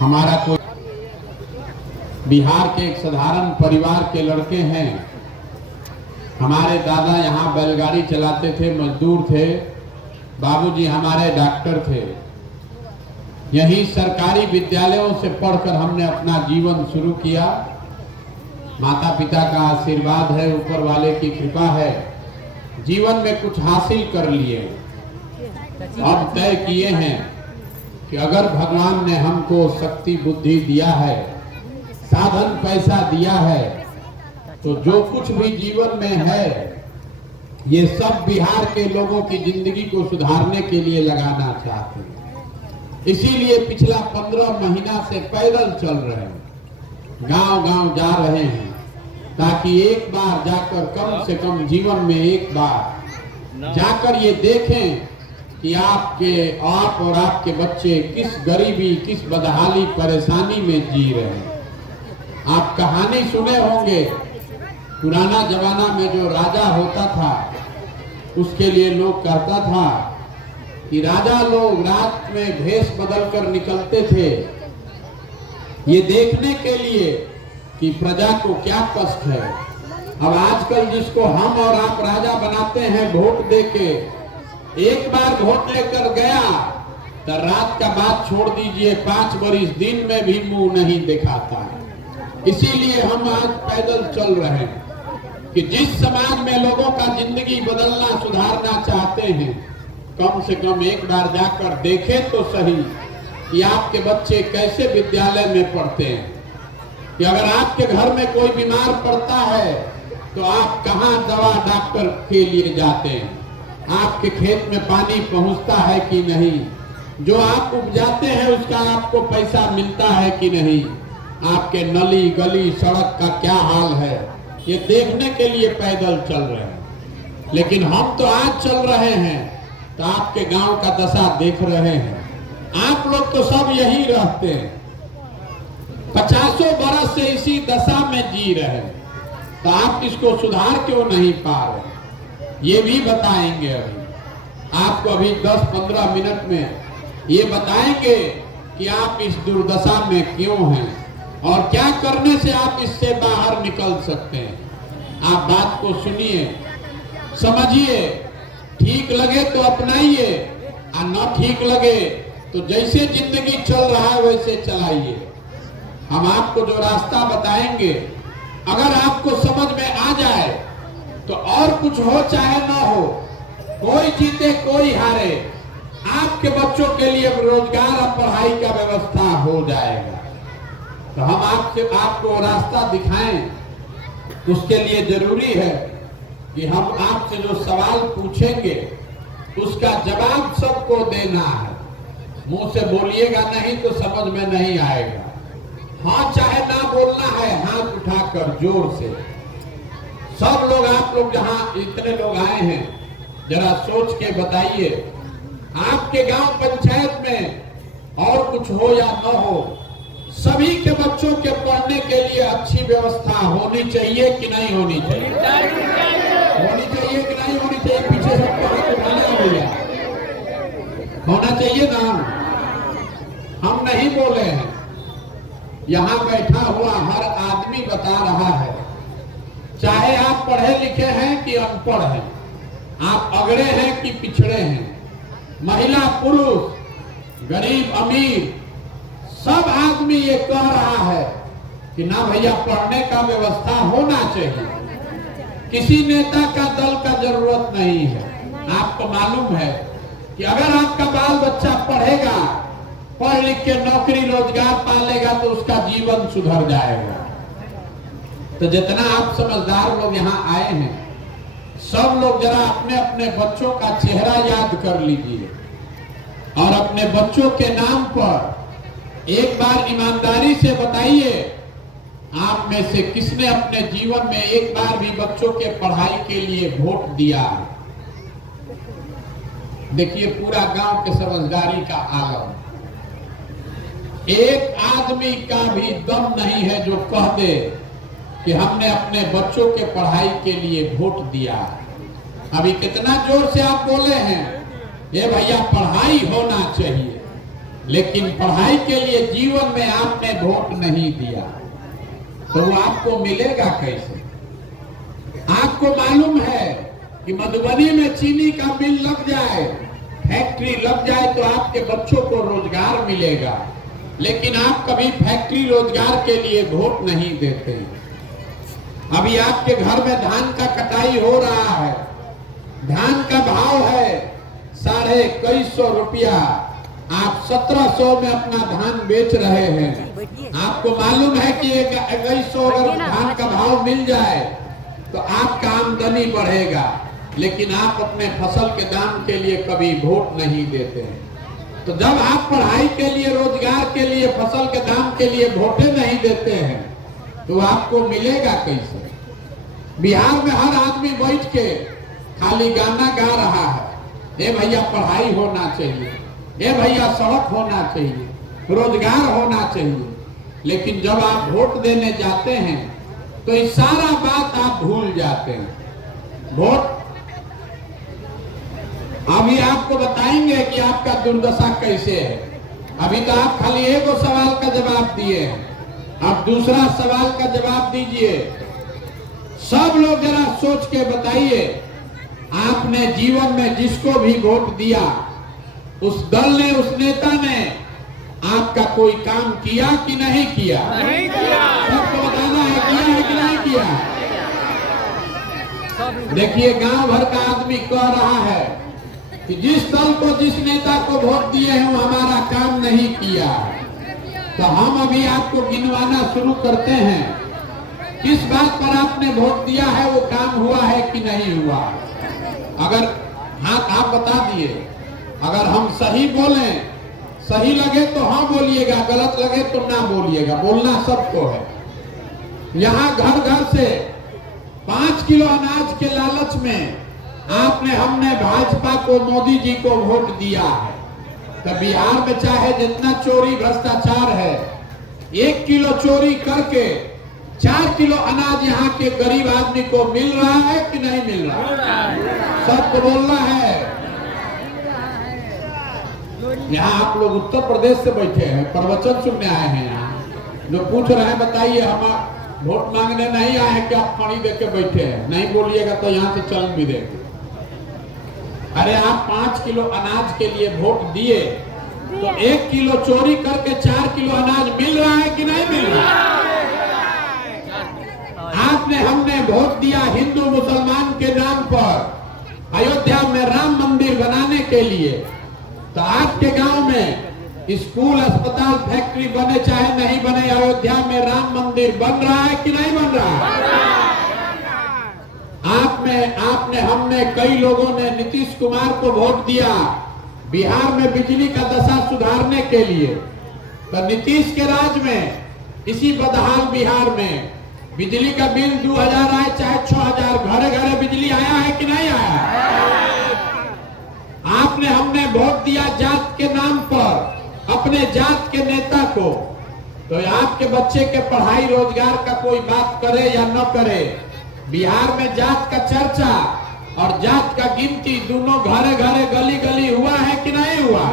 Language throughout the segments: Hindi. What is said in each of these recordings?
हमारा कोई बिहार के एक साधारण परिवार के लड़के हैं। हमारे दादा यहाँ बैलगाड़ी चलाते थे, मजदूर थे। बाबूजी हमारे डॉक्टर थे। यही सरकारी विद्यालयों से पढ़कर हमने अपना जीवन शुरू किया। माता पिता का आशीर्वाद है, ऊपर वाले की कृपा है, जीवन में कुछ हासिल कर लिए। अब तय किए हैं कि अगर भगवान ने हमको शक्ति बुद्धि दिया है, साधन पैसा दिया है, तो जो कुछ भी जीवन में है ये सब बिहार के लोगों की जिंदगी को सुधारने के लिए लगाना चाहते हैं। इसीलिए पिछला 15 महीना से पैदल चल रहे हैं, गांव गांव जा रहे हैं, ताकि एक बार जाकर, कम से कम जीवन में एक बार जाकर ये देखें कि आप और आपके बच्चे किस गरीबी, किस बदहाली, परेशानी में जी रहे हैं। आप कहानी सुने होंगे, पुराना जमाना में जो राजा होता था उसके लिए लोग कहता था कि राजा लोग रात में भेष बदल कर निकलते थे ये देखने के लिए कि प्रजा को क्या कष्ट है। अब आजकल जिसको हम और आप राजा बनाते हैं वोट देके, एक बार वोट लेकर गया तो रात का बात छोड़ दीजिए, 5 बरिस दिन में भी मुंह नहीं दिखाता है। इसीलिए हम आज पैदल चल रहे हैं कि जिस समाज में लोगों का जिंदगी बदलना, सुधारना चाहते हैं, कम से कम एक बार जाकर देखें तो सही कि आपके बच्चे कैसे विद्यालय में पढ़ते हैं। कि अगर आपके घर में कोई बीमार पड़ता है तो आप कहाँ दवा डॉक्टर के लिए जाते हैं? आपके खेत में पानी पहुंचता है कि नहीं? जो आप उपजाते हैं उसका आपको पैसा मिलता है कि नहीं? आपके नली गली सड़क का क्या हाल है, ये देखने के लिए पैदल चल रहे हैं। लेकिन हम तो आज चल रहे हैं तो आपके गांव का दशा देख रहे हैं। आप लोग तो सब यही रहते हैं, 50 बरस से इसी दशा में जी रहे हैं, तो आप इसको सुधार क्यों नहीं पा रहे? ये भी बताएंगे। अभी आपको अभी 10-15 मिनट में ये बताएंगे कि आप इस दुर्दशा में क्यों हैं और क्या करने से आप इससे बाहर निकल सकते हैं। आप बात को सुनिए, समझिए, ठीक लगे तो अपनाइए और न ठीक लगे तो जैसे जिंदगी चल रहा है वैसे चलाइए। हम आपको जो रास्ता बताएंगे, अगर आपको समझ में आ जाए तो और कुछ हो चाहे ना हो, कोई जीते कोई हारे, आपके बच्चों के लिए रोजगार और पढ़ाई का व्यवस्था हो जाएगा। तो हम आपको रास्ता दिखाएं, उसके लिए जरूरी है कि हम आपसे जो सवाल पूछेंगे उसका जवाब सबको देना है। मुंह से बोलिएगा नहीं तो समझ में नहीं आएगा। हाँ चाहे ना बोलना है, हाथ उठाकर जोर से। सब लोग, आप लोग जहाँ इतने लोग आए हैं, जरा सोच के बताइए, आपके गांव पंचायत में और कुछ हो या न हो, सभी के बच्चों के पढ़ने के लिए अच्छी व्यवस्था होनी चाहिए कि नहीं होनी चाहिए? होनी चाहिए कि नहीं होनी चाहिए? पीछे सबको हाथ उठाना है भैया, होना चाहिए ना। हम नहीं बोले हैं, यहाँ बैठा हुआ हर आदमी बता रहा है, चाहे आप पढ़े लिखे हैं कि अनपढ़ हैं, आप अगड़े हैं कि पिछड़े हैं, महिला पुरुष, गरीब अमीर, सब आदमी ये कह रहा है कि ना भैया पढ़ने का व्यवस्था होना चाहिए। किसी नेता का दल का जरूरत नहीं है। आपको मालूम है कि अगर आपका बाल बच्चा पढ़ेगा, पढ़ लिख के नौकरी रोजगार पालेगा तो उसका जीवन सुधर जाएगा। तो जितना आप समझदार लोग यहाँ आए हैं, सब लोग जरा अपने अपने बच्चों का चेहरा याद कर लीजिए और अपने बच्चों के नाम पर एक बार ईमानदारी से बताइए, आप में से किसने अपने जीवन में एक बार भी बच्चों के पढ़ाई के लिए वोट दिया? देखिए पूरा गांव के समझदारी का आलम, एक आदमी का भी दम नहीं है जो कह दे कि हमने अपने बच्चों के पढ़ाई के लिए वोट दिया। अभी कितना जोर से आप बोले हैं, ये भैया पढ़ाई होना चाहिए। लेकिन पढ़ाई के लिए जीवन में आपने वोट नहीं दिया तो वो आपको मिलेगा कैसे? आपको मालूम है कि मधुबनी में चीनी का मिल लग जाए, फैक्ट्री लग जाए तो आपके बच्चों को रोजगार मिलेगा, लेकिन आप कभी फैक्ट्री रोजगार के लिए वोट नहीं देते। अभी आपके घर में धान का कटाई हो रहा है, धान का भाव है 2150 रुपया, आप 1700 में अपना धान बेच रहे हैं। आपको मालूम है कि 2100 अगर धान का भाव मिल जाए तो आपका आमदनी बढ़ेगा, लेकिन आप अपने फसल के दाम के लिए कभी वोट नहीं देते हैं। तो जब आप पढ़ाई के लिए, रोजगार के लिए, फसल के दाम के लिए वोटें नहीं देते हैं तो आपको मिलेगा कैसे? बिहार में हर आदमी बैठ के खाली गाना गा रहा है, ए भैया पढ़ाई होना चाहिए, ए भैया सड़क होना चाहिए, रोजगार होना चाहिए, लेकिन जब आप वोट देने जाते हैं तो ये सारा बात आप भूल जाते हैं। वोट अभी आपको बताएंगे कि आपका दुर्दशा कैसे है। अभी तो आप खाली एक सवाल का जवाब दिए हैं, अब दूसरा सवाल का जवाब दीजिए। सब लोग जरा सोच के बताइए, आपने जीवन में जिसको भी वोट दिया उस दल ने, उस नेता ने आपका कोई काम किया कि नहीं किया? नहीं किया। सबको बताना है, किया है कि नहीं किया? देखिए गांव भर का आदमी कह रहा है कि जिस दल को, जिस नेता को वोट दिए हैं वो हमारा काम नहीं किया। तो हम अभी आपको गिनवाना शुरू करते हैं, किस बात पर आपने वोट दिया है, वो काम हुआ है कि नहीं हुआ। अगर हाथ आप बता दिए, अगर हम सही बोलें, सही लगे तो हाँ बोलिएगा, गलत लगे तो ना बोलिएगा, बोलना सबको है। यहाँ घर घर से 5 किलो अनाज के लालच में आपने, हमने भाजपा को, मोदी जी को वोट दिया है। तो बिहार में चाहे जितना चोरी भ्रष्टाचार है, 1 किलो चोरी करके 4 किलो अनाज यहाँ के गरीब आदमी को मिल रहा है कि नहीं मिल रहा है? सबको बोलना है। यहाँ आप लोग उत्तर प्रदेश से बैठे हैं, प्रवचन सुनने आए हैं, यहाँ जो पूछ रहे हैं बताइए, हम वोट मांगने नहीं आए हैं कि आप पानी दे के बैठे हैं? नहीं बोलिएगा तो यहाँ से चलन भी देंगे। अरे आप 5 किलो अनाज के लिए वोट दिए तो 1 किलो चोरी करके 4 किलो अनाज मिल रहा है कि नहीं मिल रहा है? आपने, हमने वोट दिया हिंदू मुसलमान के नाम पर अयोध्या में राम मंदिर बनाने के लिए। तो आपके गांव में स्कूल, अस्पताल, फैक्ट्री बने चाहे नहीं बने, अयोध्या में राम मंदिर बन रहा है कि नहीं बन रहा है? आपने, हमने, कई लोगों ने नीतीश कुमार को वोट दिया बिहार में बिजली का दशा सुधारने के लिए। तो नीतीश के राज में, इसी बदहाल बिहार में बिजली का बिल 2000 आए चाहे 6000, घरे घरे बिजली आया है कि नहीं आया? आपने, हमने वोट दिया जात के नाम पर अपने जात के नेता को। तो आपके बच्चे के पढ़ाई रोजगार का कोई बात करे या न करे, बिहार में जात का चर्चा और जात का गिनती दोनों घरे घरे, गली गली हुआ है कि नहीं हुआ?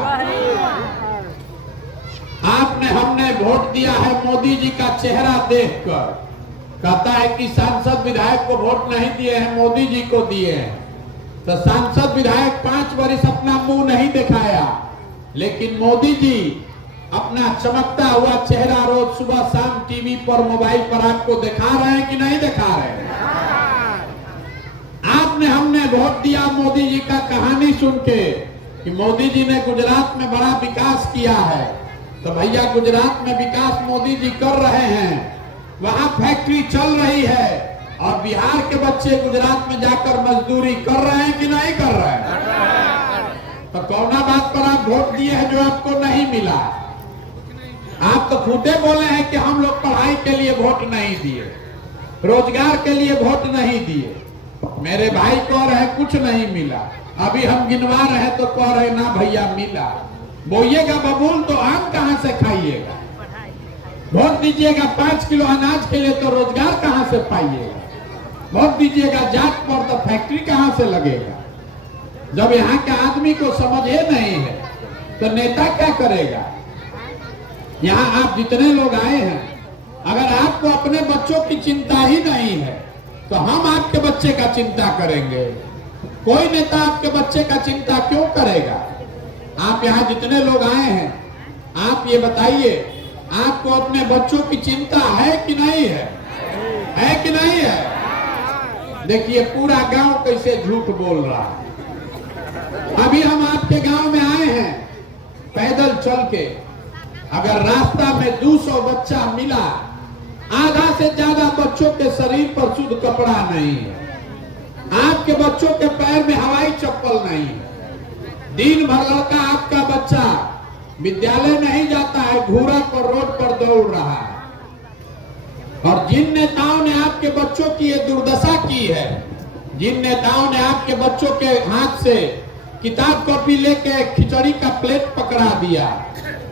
आपने, हमने वोट दिया है मोदी जी का चेहरा देखकर। कहता है कि सांसद विधायक को वोट नहीं दिए हैं, मोदी जी को दिए हैं। तो सांसद विधायक 5 वर्ष अपना मुंह नहीं दिखाया, लेकिन मोदी जी अपना चमकता हुआ चेहरा रोज सुबह शाम टीवी पर, मोबाइल पर आपको दिखा रहे हैं कि नहीं दिखा रहे हैं? आपने, हमने वोट दिया मोदी जी का कहानी सुन के कि मोदी जी ने गुजरात में बड़ा विकास किया है। तो भैया गुजरात में विकास मोदी जी कर रहे हैं, वहां फैक्ट्री चल रही है, और बिहार के बच्चे गुजरात में जाकर मजदूरी कर रहे हैं कि नहीं कर रहे हैं? तो कौना बात पर आप वोट दिए हैं जो आपको नहीं मिला? आप तो खुदे बोले हैं कि हम लोग पढ़ाई के लिए वोट नहीं दिए, रोजगार के लिए वोट नहीं दिए। मेरे भाई कह रहे कुछ नहीं मिला, अभी हम गिनवा रहे तो कह रहे ना भैया मिला। बोइएगा बबूल तो आम कहां से खाइएगा? वोट दीजिएगा 5 किलो अनाज के लिए तो रोजगार कहां से पाइएगा? वोट दीजिएगा जात पर तो फैक्ट्री कहां से लगेगा? जब यहाँ के आदमी को समझे नहीं है तो नेता क्या करेगा? यहाँ आप जितने लोग आए हैं, अगर आपको अपने बच्चों की चिंता ही नहीं है तो हम आपके बच्चे का चिंता करेंगे। कोई नेता आपके बच्चे का चिंता क्यों करेगा? आप यहाँ जितने लोग आए हैं, आप ये बताइए, आपको अपने बच्चों की चिंता है कि नहीं है? है कि नहीं है? देखिए पूरा गांव कैसे झूठ बोल रहा है। अभी हम आपके गांव में आए हैं पैदल चल के, अगर रास्ता में 200 बच्चा मिला, आधा से ज्यादा बच्चों के शरीर पर शुद्ध कपड़ा नहीं है, आपके बच्चों के पैर में हवाई चप्पल नहीं है, दिन भर लड़का आपका बच्चा विद्यालय नहीं जाता है, घूरा पर रोड पर दौड़ रहा है। और जिन नेताओं ने आपके बच्चों की ये दुर्दशा की है, जिन नेताओं ने आपके बच्चों के हाथ से किताब कॉपी लेके खिचड़ी का प्लेट पकड़ा दिया,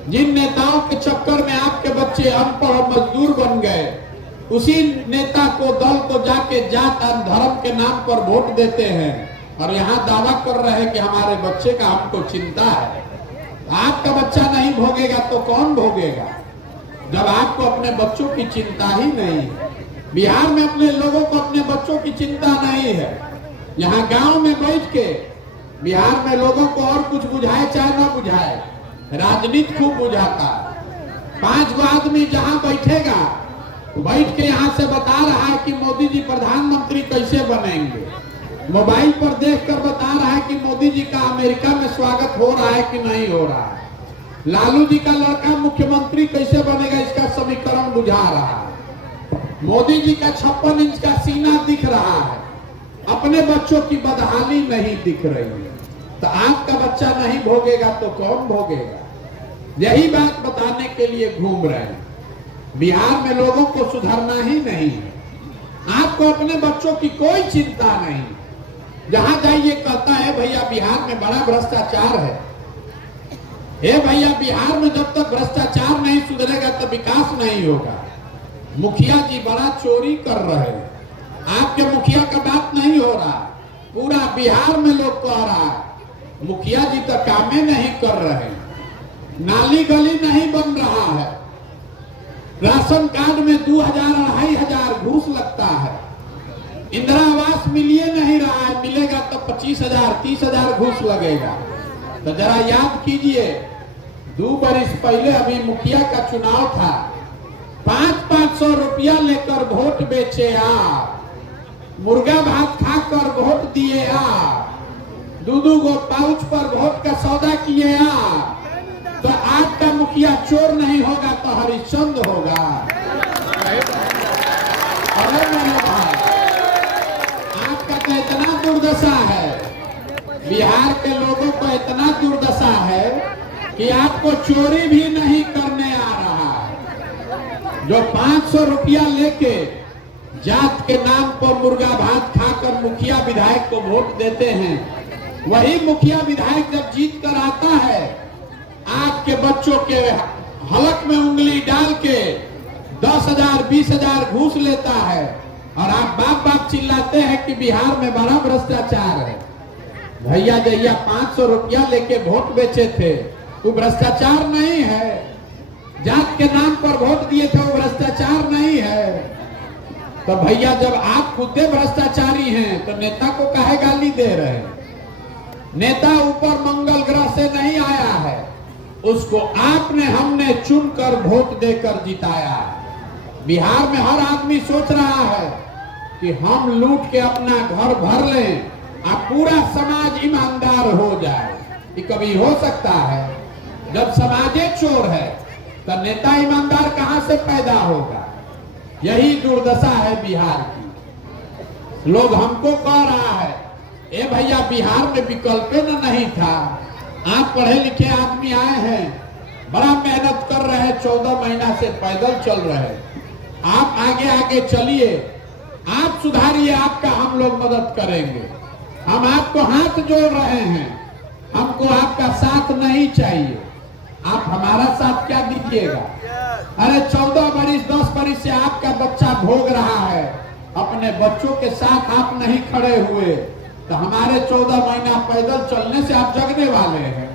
जिन नेताओं के चक्कर में आपके बच्चे अनपढ़ मजदूर बन गए, उसी नेता को दल को जाके जात और धर्म के नाम पर वोट देते हैं और यहाँ दावा कर रहे हैं कि हमारे बच्चे का हमको चिंता है। आपका बच्चा नहीं भोगेगा तो कौन भोगेगा, जब आपको अपने बच्चों की चिंता ही नहीं है। बिहार में अपने लोगों को अपने बच्चों की चिंता नहीं है। यहाँ गांव में बैठ के बिहार में लोगों को और कुछ बुझाए चाहे ना बुझाए, राजनीति खूब बुझाता है। 5 गो आदमी जहां बैठेगा, बैठ के यहाँ से बता रहा है कि मोदी जी प्रधानमंत्री कैसे बनेंगे, मोबाइल पर देखकर बता रहा है कि मोदी जी का अमेरिका में स्वागत हो रहा है कि नहीं हो रहा है, लालू जी का लड़का मुख्यमंत्री कैसे बनेगा इसका समीकरण बुझा रहा है, मोदी जी का 56 इंच का सीना दिख रहा है, अपने बच्चों की बदहाली नहीं दिख रही है। तो आपका बच्चा नहीं भोगेगा तो कौन भोगेगा? यही बात बताने के लिए घूम रहे हैं। बिहार में लोगों को सुधरना ही नहीं है, आपको अपने बच्चों की कोई चिंता नहीं। जहां जाइए कहता है भैया बिहार में बड़ा भ्रष्टाचार है। हे भैया, बिहार में जब तक भ्रष्टाचार नहीं सुधरेगा तो विकास नहीं होगा। मुखिया जी बड़ा चोरी कर रहे हैं, आपके मुखिया का बात नहीं हो रहा, पूरा बिहार में लोग कह रहा है मुखिया जी तो कामें नहीं कर रहे, नाली गली नहीं बन रहा है, राशन कार्ड में 2000-2500 घूस लगता है, इंदिरा आवास मिलिए नहीं रहा है, मिलेगा तो 25,000-30,000 घूस लगेगा। तो जरा याद कीजिए, 2 बरस पहले अभी मुखिया का चुनाव था, 500-500 रुपया लेकर वोट बेचे आप, मुर्गा भात खाकर वोट दिए आप, 2-2 गो पाउच पर वोट का सौदा किए आप। तो आपका मुखिया चोर नहीं होगा तो हरिश्चंद्र होगा। अरे मेरे भाई, आपका तो इतना दुर्दशा है, बिहार के लोगों को इतना दुर्दशा है कि आपको चोरी भी नहीं करने आ रहा है। जो 500 रुपया लेके जात के नाम पर मुर्गा भात खाकर मुखिया विधायक को वोट देते हैं, वही मुखिया विधायक जब जीत कर आता है, आपके बच्चों के हलक में उंगली डाल के 10,000-20,000 घूस लेता है और आप बाप बाप चिल्लाते हैं कि बिहार में बड़ा भ्रष्टाचार है। भैया जैया 500 रुपया लेके वोट बेचे थे वो भ्रष्टाचार नहीं है, जात के नाम पर वोट दिए थे वो भ्रष्टाचार नहीं है। तो भैया जब आप खुद भ्रष्टाचारी हैं तो नेता को काहे गाली दे रहे हैं? नेता ऊपर मंगल ग्रह से नहीं आया है, उसको आपने हमने चुनकर वोट देकर जिताया। बिहार में हर आदमी सोच रहा है कि हम लूट के अपना घर भर लें और पूरा समाज ईमानदार हो जाए। ये कभी हो सकता है? जब समाजे चोर है तो नेता ईमानदार कहां से पैदा होगा? यही दुर्दशा है बिहार की। लोग हमको कह रहा है, ए भैया बिहार में विकल्प न नहीं था, आप पढ़े लिखे आदमी आए हैं, बड़ा मेहनत कर रहे हैं, 14 महीना से पैदल चल रहे हैं, आप आगे आगे चलिए, आप सुधारिए, आपका हम लोग मदद करेंगे। हम आपको हाथ जोड़ रहे हैं, हमको आपका साथ नहीं चाहिए, आप हमारा साथ क्या दीजिएगा? अरे 14 बरिस 10 बरिस से आपका बच्चा भोग रहा है, अपने बच्चों के साथ आप नहीं खड़े हुए तो हमारे 14 महीना पैदल चलने से आप जगने वाले हैं।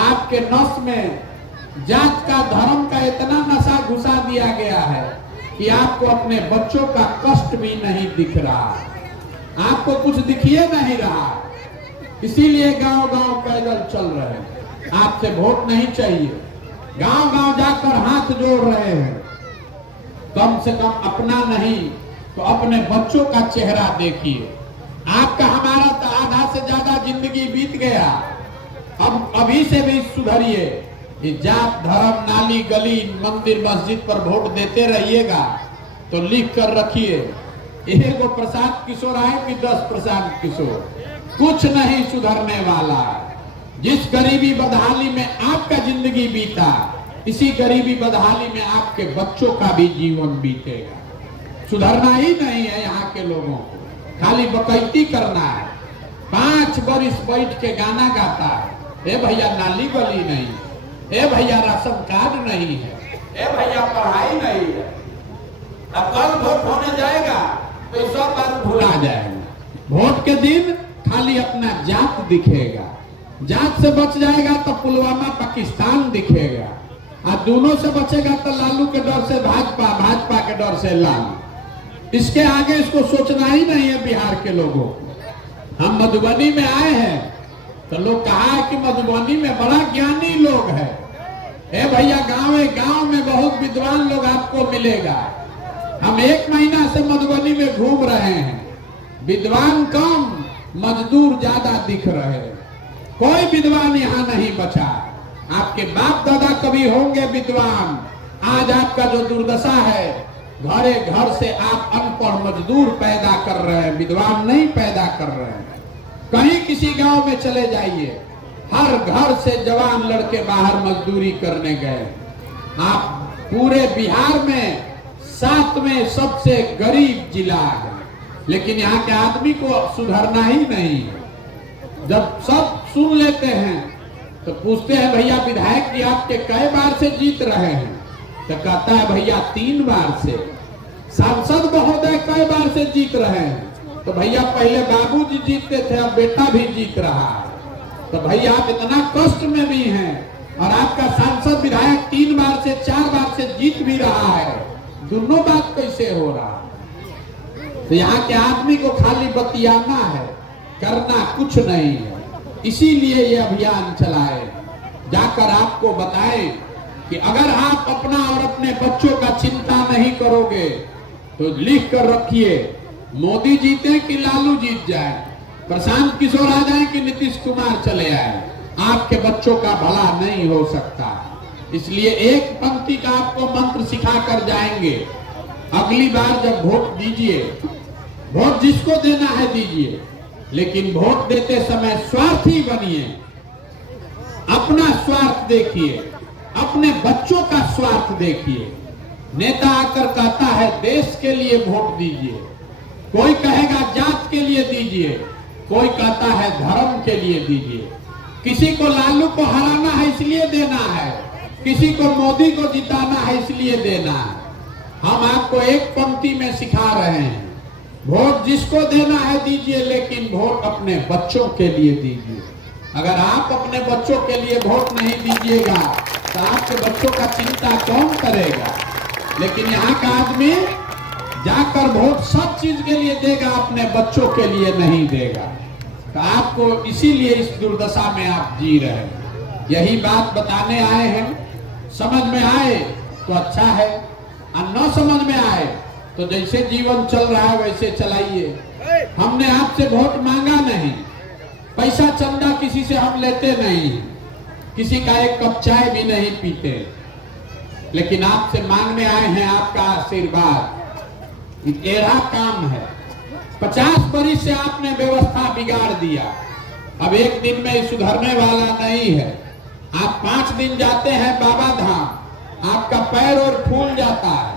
आपके नस में जात का धर्म का इतना नशा घुसा दिया गया है कि आपको अपने बच्चों का कष्ट भी नहीं दिख रहा, आपको कुछ दिखिए नहीं रहा। इसीलिए गांव गांव पैदल चल रहे हैं। आपसे वोट नहीं चाहिए, गांव गांव जाकर हाथ जोड़ रहे हैं। कम से कम अपना नहीं तो अपने बच्चों का चेहरा देखिए। आपका हमारा तो आधा से ज्यादा जिंदगी बीत गया, अब अभी से भी सुधरिए। जात धर्म नाली गली मंदिर मस्जिद पर वोट देते रहिएगा तो लिख कर रखिए, एक वो प्रशांत किशोर आए कि 10 प्रशांत किशोर, कुछ नहीं सुधरने वाला। जिस गरीबी बदहाली में आपका जिंदगी बीता, इसी गरीबी बदहाली में आपके बच्चों का भी जीवन बीतेगा। सुधरना ही नहीं है यहाँ के लोगों को, खाली बकैती करना है। 5 बरिस बैठ के गाना गाता है, ए भैया नाली गली नहीं, ए भैया राशन कार्ड नहीं है, ए भैया पढ़ाई नहीं है। अब कल वोट होने जाएगा तो ये सब बात भुला जाएगा। वोट के दिन खाली अपना जात दिखेगा, जात से बच जाएगा तो पुलवामा पाकिस्तान दिखेगा, और दोनों से बचेगा तो लालू के डर से भाजपा, भाजपा के डर से लालू। इसके आगे इसको सोचना ही नहीं है बिहार के लोगों को। हम मधुबनी में आए हैं तो लोग कहा है कि मधुबनी में बड़ा ज्ञानी लोग है। ए भैया गांव में बहुत विद्वान लोग आपको मिलेगा। हम 1 महीना से मधुबनी में घूम रहे हैं, विद्वान कम मजदूर ज्यादा दिख रहे हैं। कोई विद्वान यहाँ नहीं बचा। आपके बाप दादा कभी होंगे विद्वान, आज आपका जो दुर्दशा है, घरे घर से आप अनपढ़ मजदूर पैदा कर रहे हैं, विद्वान नहीं पैदा कर रहे हैं। कहीं किसी गांव में चले जाइए, हर घर से जवान लड़के बाहर मजदूरी करने गए। आप पूरे बिहार में 7वें सबसे गरीब जिला है, लेकिन यहाँ के आदमी को सुधरना ही नहीं। जब सब सुन लेते हैं तो पूछते हैं भैया विधायक जी आपके कई बार से जीत रहे हैं, तो कहता है भैया 3 बार से। सांसद महोदय कई बार से जीत रहे हैं, तो भैया पहले बाबूजी जीतते थे, अब बेटा भी जीत रहा है। तो भैया आप इतना कष्ट में भी हैं और आपका सांसद विधायक 3 बार से 4 बार से जीत भी रहा है, दोनों बात कैसे हो रहा है? तो यहाँ के आदमी को खाली बतियाना है, करना कुछ नहीं है। इसीलिए ये अभियान चलाए, जाकर आपको बताएं कि अगर आप अपना और अपने बच्चों का चिंता नहीं करोगे तो लिख कर रखिए, मोदी जीते कि लालू जीत जाए, प्रशांत किशोर आ जाए कि नीतीश कुमार चले आए, आपके बच्चों का भला नहीं हो सकता। इसलिए एक पंक्ति का आपको मंत्र सिखा कर जाएंगे। अगली बार जब वोट दीजिए, वोट जिसको देना है दीजिए, लेकिन वोट देते समय स्वार्थी बनिए। अपना स्वार्थ देखिए, अपने बच्चों का स्वार्थ देखिए। नेता आकर कहता है देश के लिए वोट दीजिए, कोई कहेगा जात के लिए दीजिए, कोई कहता है धर्म के लिए दीजिए। किसी को लालू को हराना है इसलिए देना है, किसी को मोदी को जिताना है इसलिए देना है। हम आपको एक पंक्ति में सिखा रहे हैं, वोट जिसको देना है दीजिए, लेकिन वोट अपने बच्चों के लिए दीजिए। अगर आप अपने बच्चों के लिए वोट नहीं दीजिएगा तो आपके बच्चों का चिंता कौन करेगा? लेकिन यहाँ का आदमी जाकर वोट सब चीज के लिए देगा, अपने बच्चों के लिए नहीं देगा। तो आपको इसीलिए इस दुर्दशा में आप जी रहे हैं। यही बात बताने आए हैं। समझ में आए तो अच्छा है, और न समझ में आए तो जैसे जीवन चल रहा है वैसे चलाइए। हमने आपसे वोट मांगा नहीं, पैसा चंदा किसी से हम लेते नहीं, किसी का एक कप चाय भी नहीं पीते, लेकिन आपसे मांगने आए हैं आपका आशीर्वाद। टेढ़ा काम है, 50 बरिस से आपने व्यवस्था बिगाड़ दिया, अब एक दिन में सुधरने वाला नहीं है। आप 5 दिन जाते हैं बाबा धाम, आपका पैर और फूल जाता है।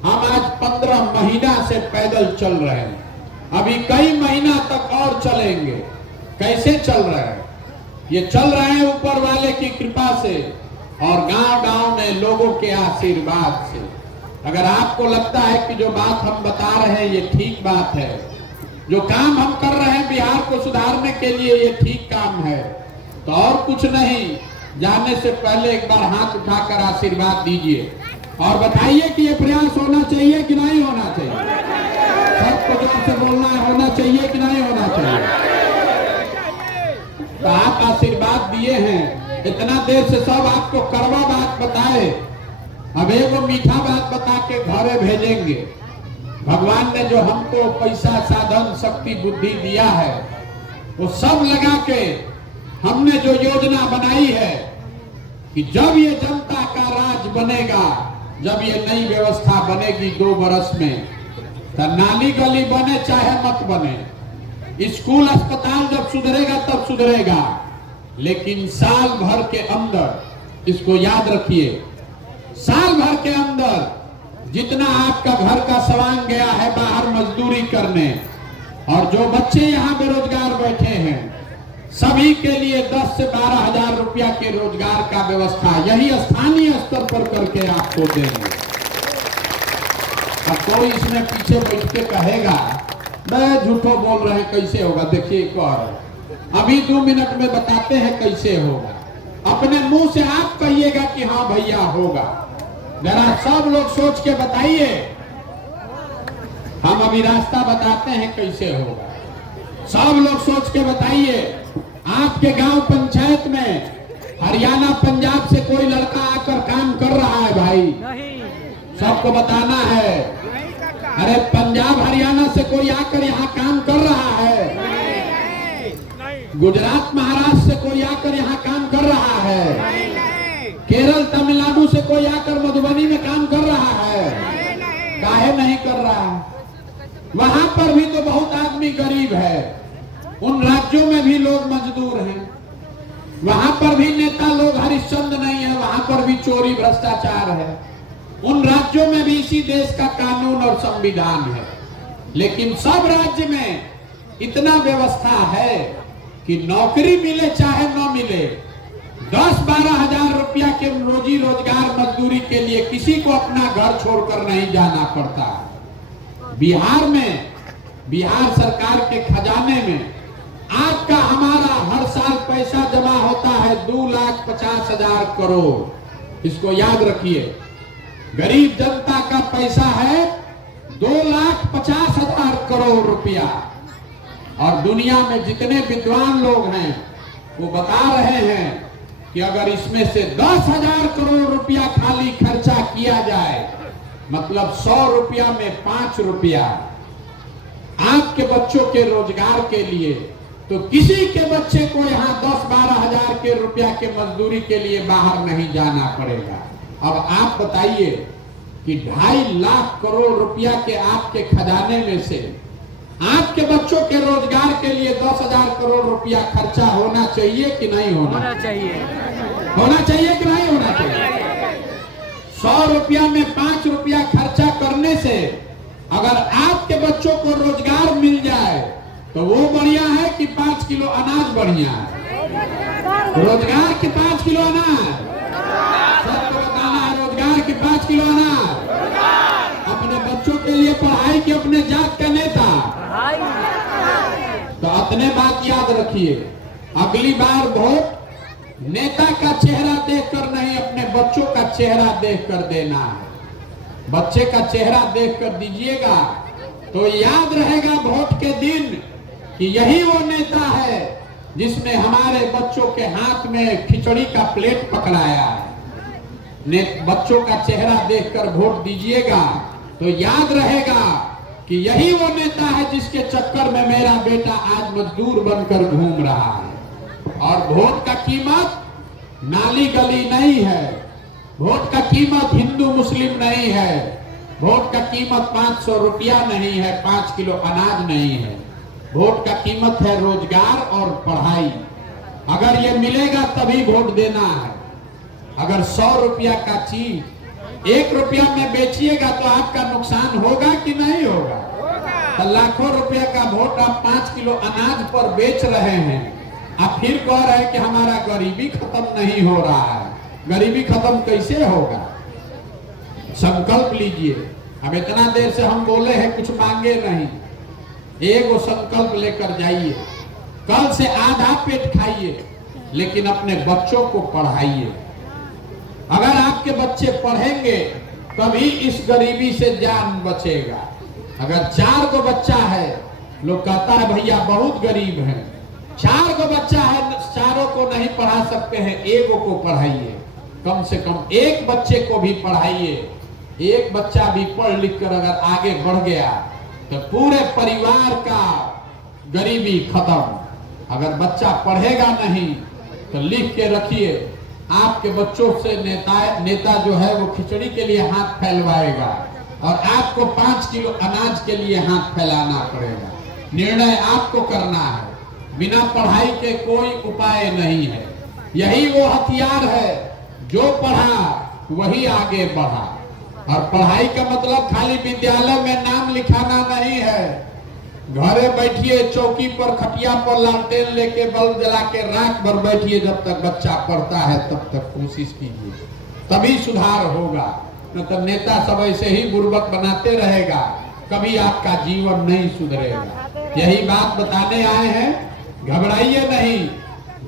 हम आज 15 महीना से पैदल चल रहे हैं, अभी कई महीना तक और चलेंगे। कैसे चल रहे हैं? ये चल रहे हैं ऊपर वाले की कृपा से और गांव-गांव में लोगों के आशीर्वाद से। अगर आपको लगता है कि जो बात हम बता रहे हैं ये ठीक बात है, जो काम हम कर रहे हैं बिहार को सुधारने के लिए ये ठीक काम है, तो और कुछ नहीं, जाने से पहले एक बार हाथ उठाकर आशीर्वाद दीजिए और बताइए कि ये प्रयास होना चाहिए कि नहीं होना चाहिए। सबको जोर से बोलना है, होना चाहिए कि नहीं होना चाहिए। तो आप आशीर्वाद दिए हैं, इतना देर से सब आपको कड़वा बात बताए, अब एगो मीठा बात बता के घरे भेजेंगे। भगवान ने जो हमको पैसा, साधन, शक्ति, बुद्धि दिया है, वो सब लगा के हमने जो योजना बनाई है कि जब ये जनता का राज बनेगा, जब ये नई व्यवस्था बनेगी 2 बरस में, तो नाली गली बने चाहे मत बने, स्कूल अस्पताल जब सुधरेगा तब सुधरेगा, लेकिन साल भर के अंदर, इसको याद रखिए, साल भर के अंदर जितना आपका घर का सामान गया है बाहर मजदूरी करने, और जो बच्चे यहाँ बेरोजगार बैठे हैं, सभी के लिए 10 से 12 हजार रुपया के रोजगार का व्यवस्था यही स्थानीय स्तर पर करके आपको देंगे। अब कोई इसमें पीछे बैठ के कहेगा मैं झूठो बोल रहे हैं, कैसे होगा, देखिए एक और अभी 2 मिनट में बताते हैं कैसे होगा। अपने मुंह से आप कहिएगा कि हाँ भैया होगा। जरा सब लोग सोच के बताइए, हम अभी रास्ता बताते हैं कैसे होगा। सब लोग सोच के बताइए, आपके गांव पंचायत में हरियाणा पंजाब से कोई लड़का आकर काम कर रहा है भाई? सबको बताना है। अरे पंजाब हरियाणा से कोई आकर यहाँ काम कर रहा है? गुजरात महाराष्ट्र से कोई आकर यहाँ काम कर रहा है? केरल तमिलनाडु से कोई आकर मधुबनी में काम कर रहा है? काहे नहीं कर रहा है? वहां पर भी तो बहुत आदमी गरीब है, उन राज्यों में भी लोग मजदूर हैं, वहां पर भी नेता लोग हरिश्चंद्र नहीं है, वहां पर भी चोरी भ्रष्टाचार है, उन राज्यों में भी इसी देश का कानून और संविधान है। लेकिन सब राज्य में इतना व्यवस्था है कि नौकरी मिले चाहे न मिले, 10-12 हजार रुपया के रोजी रोजगार मजदूरी के लिए किसी को अपना घर छोड़कर नहीं जाना पड़ता। बिहार में, बिहार सरकार के खजाने में आपका हमारा हर साल पैसा जमा होता है 2,50,000 करोड़। इसको याद रखिए, गरीब जनता का पैसा है 2,50,000 करोड़ रुपया। और दुनिया में जितने विद्वान लोग हैं वो बता रहे हैं कि अगर इसमें से 10,000 करोड़ रुपया खाली खर्चा किया जाए, मतलब 100 रुपया में 5 रुपया आपके बच्चों के रोजगार के लिए, तो किसी के बच्चे को यहाँ 10-12 हजार के रुपया के मजदूरी के लिए बाहर नहीं जाना पड़ेगा। अब आप बताइए कि 2.5 लाख करोड़ रुपया के आपके खजाने में से आपके बच्चों के रोजगार के लिए 10,000 करोड़ रुपया खर्चा होना चाहिए कि नहीं होना चाहिए? होना चाहिए कि नहीं होना चाहिए? 100 रुपया में 5 रुपया खर्चा करने से अगर आपके बच्चों को रोजगार मिल जाए तो वो बढ़िया है कि 5 किलो अनाज बढ़िया है? रोजगार के 5 किलो अनाज, सबको बताना है, रोजगार के 5 किलो अनाज, अपने बच्चों के लिए पढ़ाई की अपने जात का नेता। तो अपने बात याद रखिए, अगली बार वोट नेता का चेहरा देखकर नहीं, अपने बच्चों का चेहरा देखकर देना है। बच्चे का चेहरा देखकर दीजिएगा तो याद रहेगा वोट के दिन कि यही वो नेता है जिसने हमारे बच्चों के हाथ में खिचड़ी का प्लेट पकड़ाया है। बच्चों का चेहरा देखकर वोट दीजिएगा तो याद रहेगा कि यही वो नेता है जिसके चक्कर में मेरा बेटा आज मजदूर बनकर घूम रहा है। और वोट का कीमत नाली गली नहीं है, वोट का कीमत हिंदू मुस्लिम नहीं है, वोट का कीमत 500 रुपया नहीं है, 5 किलो अनाज नहीं है। वोट का कीमत है रोजगार और पढ़ाई। अगर ये मिलेगा तभी वोट देना है। अगर 100 रुपया का चीज 1 रुपया में बेचिएगा तो आपका नुकसान होगा कि नहीं होगा? तो लाखों रुपया का वोट आप 5 किलो अनाज पर बेच रहे हैं, आप फिर कह रहे हैं कि हमारा गरीबी खत्म नहीं हो रहा है। गरीबी खत्म कैसे होगा? संकल्प लीजिए। अब इतना देर से हम बोले हैं, कुछ मांगे नहीं, एगो संकल्प लेकर जाइए। कल से आधा पेट खाइए, लेकिन अपने बच्चों को पढ़ाइए। अगर आपके बच्चे पढ़ेंगे तभी इस गरीबी से जान बचेगा। अगर 4 को बच्चा है, लोग कहता है भैया बहुत गरीब हैं, 4 को बच्चा है, चारों को नहीं पढ़ा सकते हैं, एगो को पढ़ाइए। कम से कम एक बच्चे को भी पढ़ाइए। एक बच्चा भी पढ़ लिख कर अगर आगे बढ़ गया तो पूरे परिवार का गरीबी खत्म। अगर बच्चा पढ़ेगा नहीं तो लिख के रखिए, आपके बच्चों से नेता जो है वो खिचड़ी के लिए हाथ फैलवाएगा और आपको 5 किलो अनाज के लिए हाथ फैलाना पड़ेगा। निर्णय आपको करना है। बिना पढ़ाई के कोई उपाय नहीं है। यही वो हथियार है, जो पढ़ा वही आगे बढ़ा। और पढ़ाई का मतलब खाली विद्यालय में नाम लिखाना नहीं है। घरे बैठिए, चौकी पर खटिया पर लालटेन लेके बल्ब जला के रात भर बैठिए, जब तक बच्चा पढ़ता है तब तक कोशिश कीजिए, तभी सुधार होगा। न तो नेता सब ऐसे ही बुर्बक बनाते रहेगा, कभी आपका जीवन नहीं सुधरेगा। यही बात बताने आए हैं। घबराइए नहीं,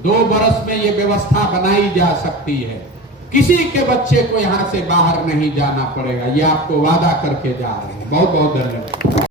2 बरस में ये व्यवस्था बनाई जा सकती है। किसी के बच्चे को यहाँ से बाहर नहीं जाना पड़ेगा, ये आपको वादा करके जा रहे हैं। बहुत बहुत धन्यवाद।